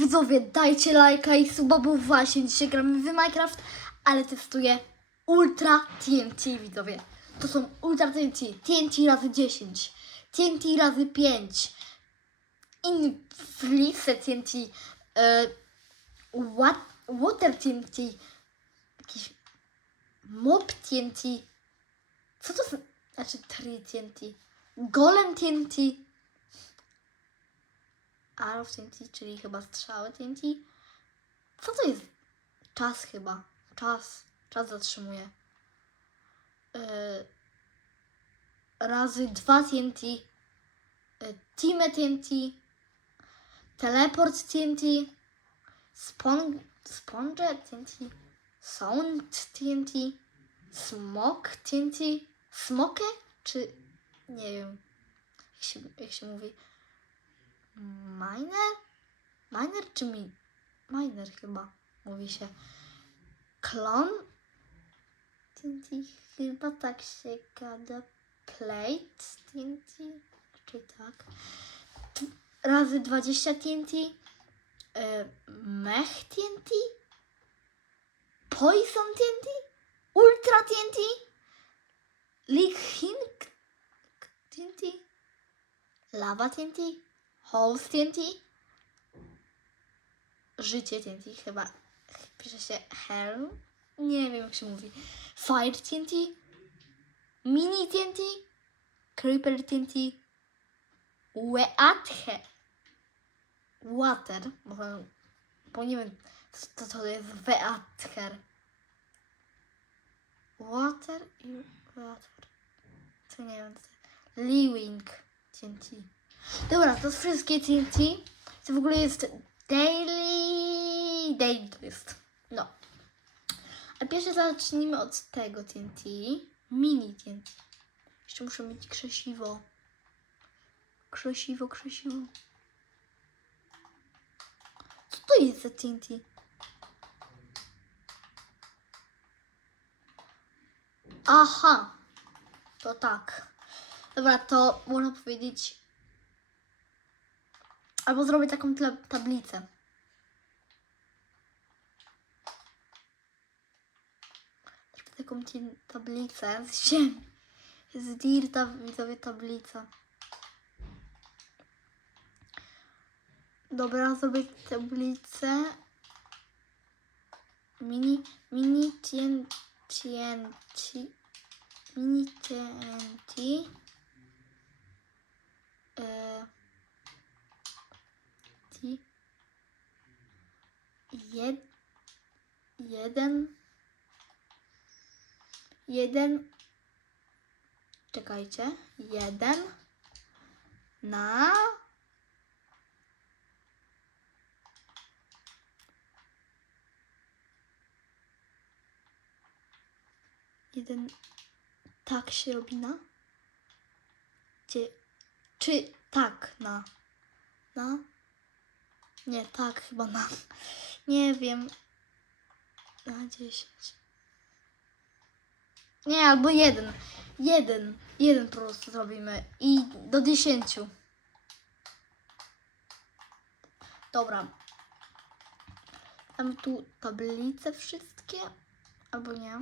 Widzowie, dajcie lajka i suba, bo właśnie dzisiaj gramy w Minecraft, ale testuję Ultra TNT, widzowie. To są Ultra TNT, TNT razy 10, TNT razy 5, inny Flixe TNT, what, Water TNT, jakiś Mob TNT, co to z- znaczy 3 TNT, Golem TNT, Arrow TNT, czyli chyba strzały TNT. Co to jest? Czas chyba. Czas. Czas zatrzymuje. Yy, razy 2 TNT. Yy, Team TNT. Teleport TNT. Spon Sponge TNT. Sound TNT. Smok TNT. Smoke? Czy... Nie wiem. Jak się, jak się mówi? Miner? Miner czy mi? Miner chyba mówi się. Klon? TNT chyba tak się gada. Plate TNT? Czy tak? Razy 20 TNT? E, mech TNT? Poison TNT? Ultra TNT? Leak Hink TNT? Lava TNT? Holes TNT? Życie TNT chyba pisze się Hell? Nie wiem jak się mówi. Fire TNT? Mini TNT? Creeper TNT? Weathe? Water? Bo, bo nie wiem co to jest Weather. Water i Water. Co nie wiem. Living TNT. Dobra, to wszystkie TNT. To w ogóle jest daily. Daily to jest. No. A pierwsze zacznijmy od tego TNT. Mini TNT. Jeszcze muszę mieć krzesiwo. Krzesiwo, krzesiwo. Co to jest za TNT? Aha. To tak. Dobra, to można powiedzieć Albo zrobię taką tablicę. Zrobię taką tablicę z ziemi. Z dirta widzowie tablica. Dobra, zrobię tablicę. Mini, mini TN, TNT. Mini TNT. Jeden. Czekajcie. Jeden. Na. Jeden. Tak się robi na. Gdzie? Czy tak na. Na. Nie, tak chyba na. Nie wiem. Na 10. Nie, albo jeden. Jeden. Jeden po prostu zrobimy. I do 10. Dobra. Mam tu tablice wszystkie. Albo nie.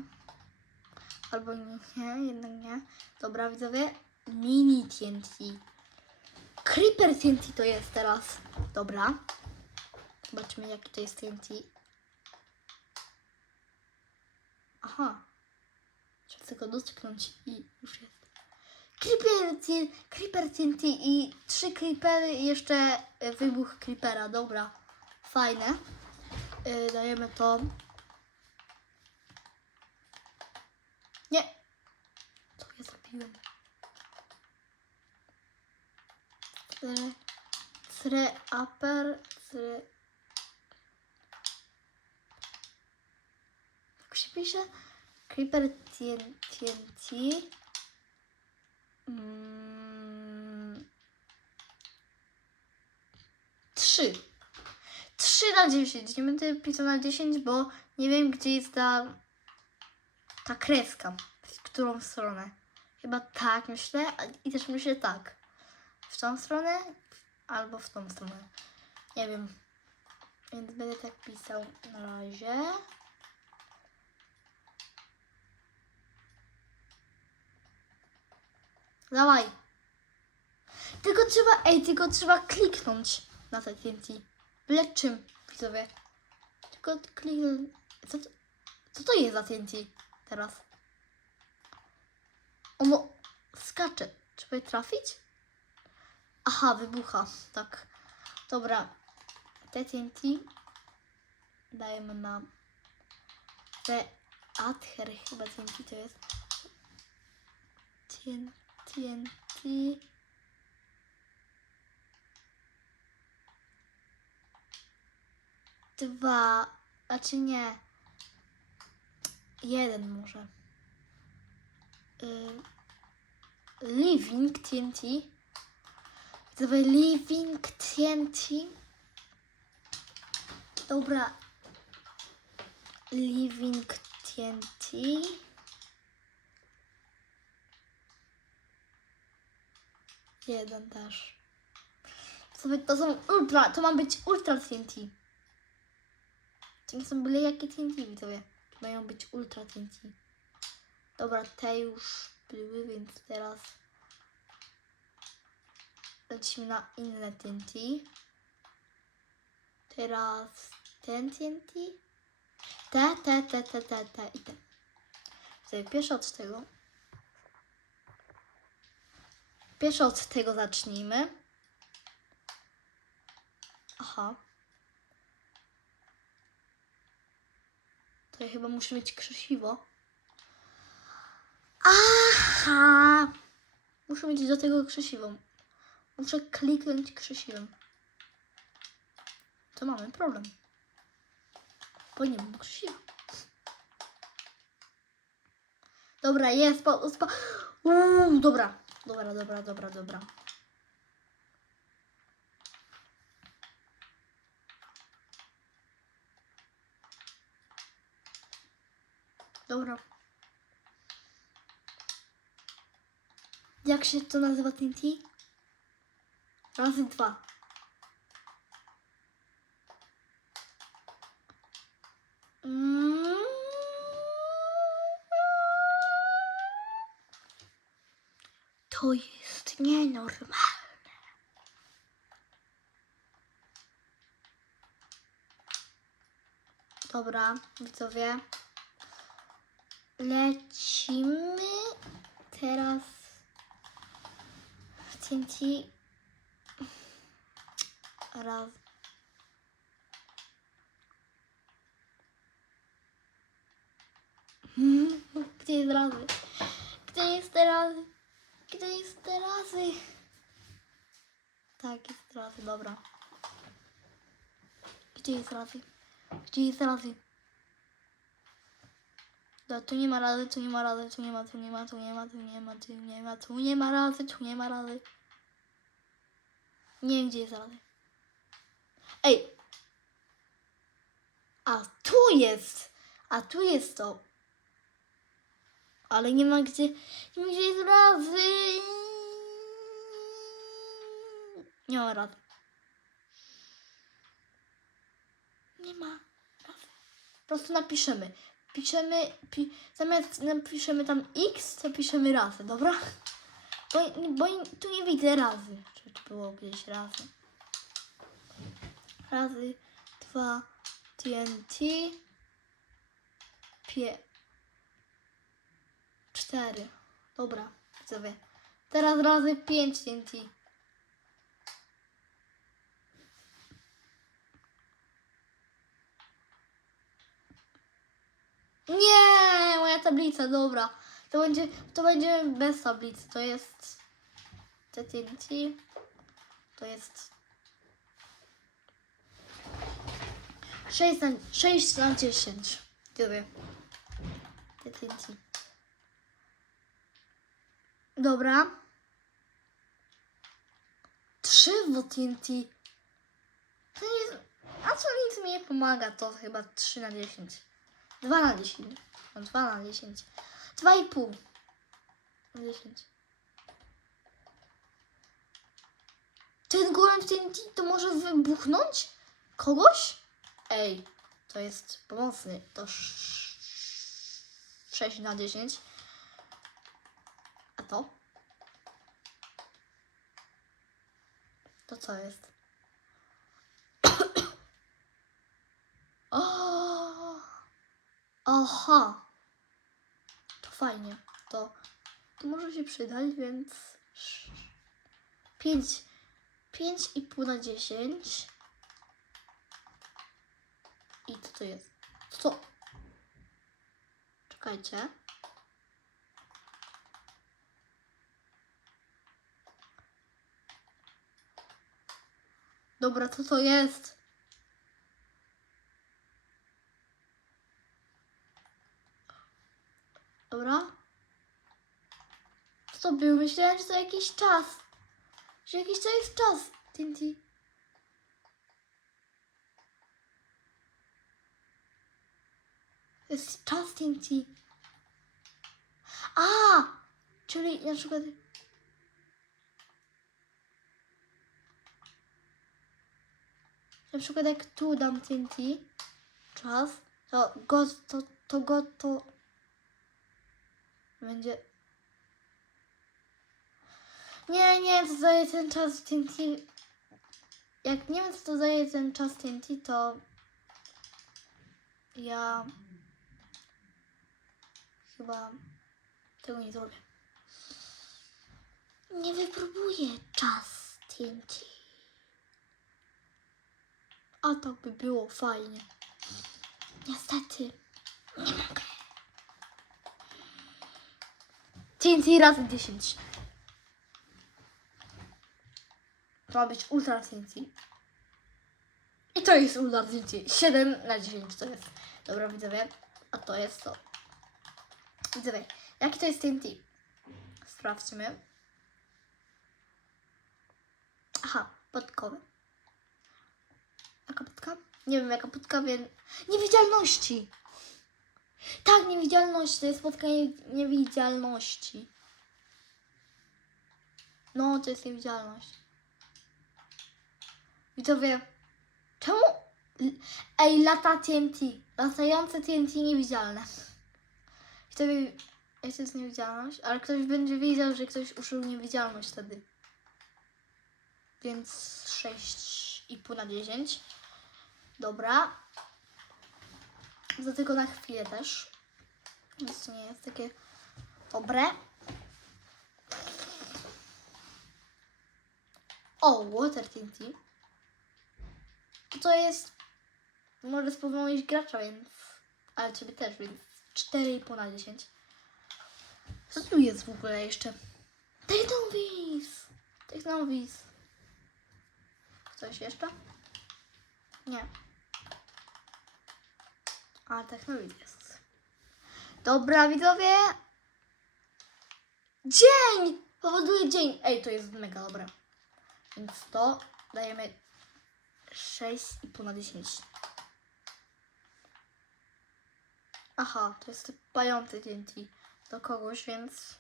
Albo nie, nie, jednak nie. Dobra, widzowie. Mini TNT. Creeper TNT to jest teraz. Dobra. Zobaczmy, jaki to jest TNT. Aha. Trzeba tylko dotknąć i już jest. Creeper, Creeper TNT i trzy Creepery i jeszcze y, wybuch Creepera. Dobra. Fajne. Y, dajemy to. Nie. Co ja zrobiłem? Tre upper, tre... Jak się pisze? Creeper TN- TNT. Mm. Trzy. Trzy na 10. Nie będę pisał na 10, bo nie wiem, gdzie jest ta, ta kreska. W którą stronę. Chyba tak myślę. I też myślę tak. W tą stronę albo w tą stronę. Nie wiem. Więc będę tak pisał na razie. Dawaj. Tylko trzeba, ej, tylko trzeba kliknąć na te TNT. Byle czym, widzowie. Tylko kliknąć. Co to, co to jest za TNT teraz? Ono skacze. Trzeba je trafić? Aha, wybucha. Tak. Dobra. Te TNT dajemy na te Adher chyba TNT to jest. TN, TNT. Dwa, znaczy nie. Jeden może. Y, living TNT. Widzowie, Living TNT. Dobra. Living TNT. Jeden też. To są ultra, to ma być ultra TNT. To są byle jakie TNT, widzowie. To mają być ultra TNT. Dobra, te już były, więc teraz lecimy na inne TNT. Teraz ten TNT. Te, te, te, te, te, te i te. Sobie pierwszy od tego. Pierwszy od tego zacznijmy. Aha. To ja chyba muszę mieć krzesiwo. Aha! Muszę mieć do tego krzesiwo. Muszę kliknąć krzesiwem. To mamy problem. Bo nie mam krzesiwa. Dobra, jest. Uuu, dobra. Dobra, dobra, dobra, dobra. Dobra. Jak się to nazywa TNT? Razy dwa. Jest nienormalne. Dobra, widzowie. Lecimy teraz TNT. Raz. Jest razy? Gdzie jest te razy? Gdzie jest te razy? Tak, jest razy, dobra. Gdzie jest razy? Gdzie jest razy? Da, tu nie ma razy, tu nie ma razy, tu nie ma, tu nie ma, tu nie ma, tu nie ma, tu nie ma, tu nie ma razy, tu nie ma razy. Nie wiem, gdzie jest razy. Ej! A tu jest! A tu jest to. Ale nie ma gdzie. Nie ma gdzie jest razy. Nie ma razy. Nie ma razy. Po prostu napiszemy. Piszemy. Pi, zamiast napiszemy tam x, to piszemy razy, dobra? Bo, bo tu nie widzę razy. Czy tu było gdzieś razy? Razy dwa TNT. Pie. Cztery. Dobra, widzowie. Teraz razy pięć TNT. Nie, moja tablica, dobra. To będzie, to będzie bez tablicy. To jest te TNT. To jest 6 na, 6 na 10. Widzowie. Te TNT. Dobra. 3 w TNT. To nie jest... A co nic mi nie pomaga, to chyba 3 na 10. 2 na 10. No 2 na 10. 2,5 na 10. Ten golem TNT to może wybuchnąć? Kogoś? Ej, to jest pomocny. To sz- 6 na 10. A to? To co jest? Aha! To fajnie. To, to może się przydać, więc 5 5,5 na 10. I co to jest? Co? Czekajcie. Dobra, co to jest? Dobra. Co to był? Myślałem, że to jakiś czas. Że jakiś to jest czas. Tinti. Jest czas Tinti. A! Czyli na przykład... Na przykład jak tu dam TNT czas, to go, to, to go, to będzie... Nie, nie, to daje ten czas TNT. Jak nie wiem, co to daje ten czas TNT, to ja chyba tego nie zrobię. Nie wypróbuję czas TNT. A to by było fajnie. Niestety nie mogę. TNT razy 10. To ma być ultra TNT. I to jest ultra TNT. 7 na 10 to jest. Dobra widzowie. A to jest to. Widzowie, jaki to jest TNT? Sprawdźmy. Aha, podkowy. Jaka podka? Nie wiem, jaka podka, więc... Niewidzialności! Tak, niewidzialność, to jest podka nie- niewidzialności. No, to jest niewidzialność. Widzowie, czemu... Ej, lata TNT. Latające TNT niewidzialne. Widzowie, jak to jest niewidzialność? Ale ktoś będzie wiedział, że ktoś użył niewidzialność wtedy. Więc 6,5 na 10. Dobra. Za tylko na chwilę też. Więc to nie jest takie dobre. O, Water TNT. To jest... Może spowolnić gracza, więc... Ale ciebie też, więc 4,5 na 10. Co tu jest w ogóle jeszcze? Technovis! Technovis. Coś jeszcze? Nie. A, technolis jest. Dobra, widzowie. Dzień! Powoduje dzień. Ej, to jest mega dobre. Więc to dajemy 6,5 na 10. Aha, to jest pający TNT do kogoś, więc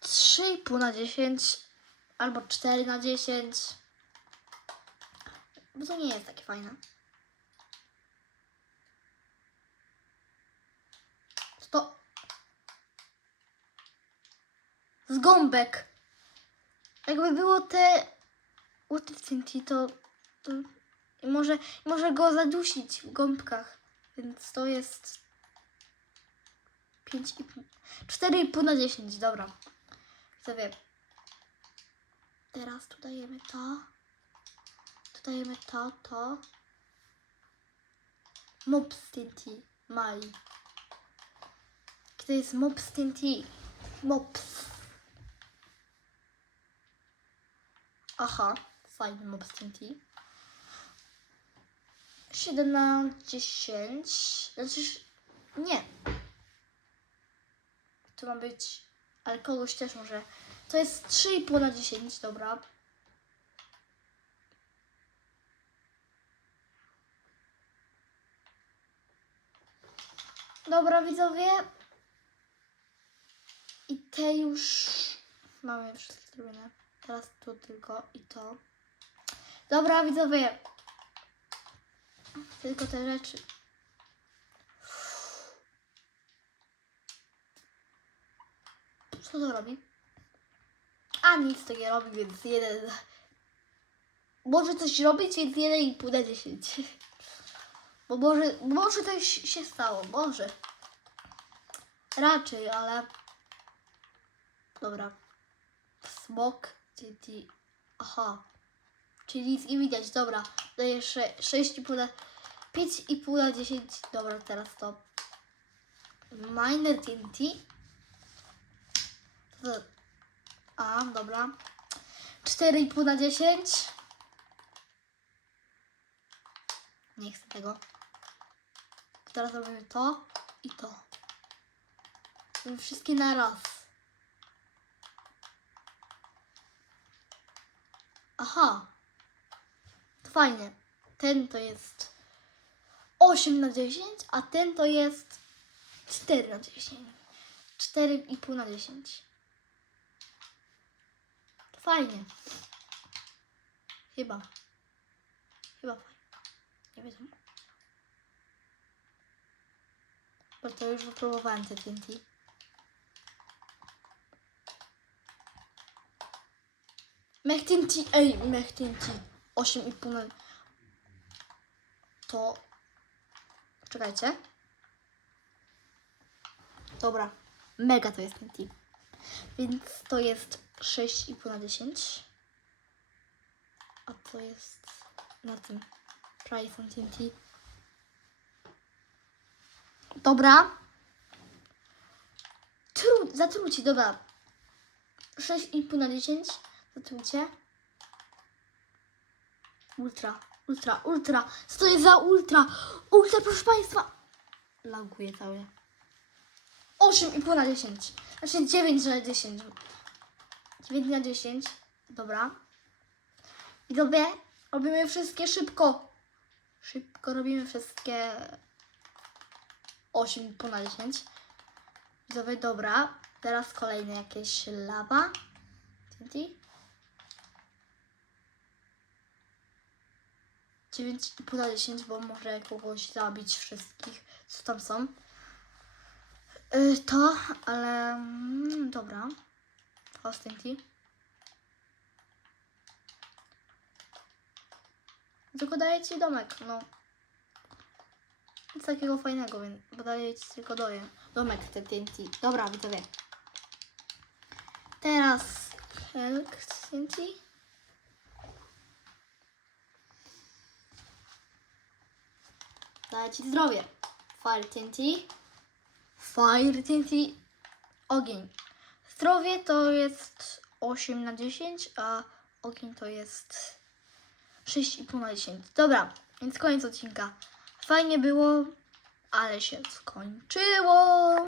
3,5 na 10 albo 4 na 10. Bo to nie jest takie fajne. Co to? Z gąbek. Jakby było te TNT, to, to i może, może go zadusić w gąbkach. Więc to jest 5,5 4,5 na 10, dobra. Sobie. Teraz tu dajemy to. Tu dajemy to, to. Mops TNT. Mali. To jest Mops TNT. Mops. Aha, fajny Mops TNT. 7 na 10. Znaczy, nie. To ma być, ale kogoś też może. To jest 3,5 na 10, dobra. Dobra, widzowie. I te już mamy wszystkie zrobione. Teraz tu tylko i to. Dobra, widzowie. tylko te rzeczy. Co to robi? A nic to nie robi, więc jeden. Może coś robić, więc 1,5 na 10. Bo może, może coś się stało, może. Raczej, ale. Dobra. Smok, TNT. Aha. Czyli nic nie widać, dobra. Daję sze- 6,5 na... 5,5 na 10. Dobra, teraz to. Miner TNT. A, dobra. 4,5 na 10. Nie chcę tego. Teraz robimy to i to. Wszystkie na raz. Aha. To fajnie. Ten to jest 8 na 10, a ten to jest 4 na 10. 4,5 na 10. To fajnie. Chyba. Chyba fajnie. Nie wiadomo. Bo to już wypróbowałem te TNT. TNT, ej, TNT. 8,5 na... To... Czekajcie. Dobra. Mega to jest TNT. Więc to jest 6,5 na 10. A to jest na tym Price TNT. Dobra. Tru, zatrucie, dobra. 6,5 na 10. Zatrucie. Ultra, ultra, ultra. Co to jest za ultra? Ultra, proszę Państwa. Laguje cały. 8,5 na 10. Znaczy 9 na 10. 9 na 10. Dobra. I sobie robimy wszystkie szybko. Szybko robimy wszystkie 8,5 na 10. Widzowie, dobra. Teraz kolejne jakieś lawa. TNT. 9,5 na 10, bo może kogoś zabić wszystkich, co tam są. Y, to, ale mm, dobra. Host TNT. Tylko daję ci domek, no. Nic takiego fajnego, więc bo daję ci tylko doję. Domek te TNT. Dobra, widzowie. Teraz Helk TNT. Daję ci zdrowie. Fire TNT. Fire TNT. Ogień. Zdrowie to jest 8 na 10, a ogień to jest 6,5 na 10. Dobra, więc koniec odcinka. Fajnie było, ale się skończyło.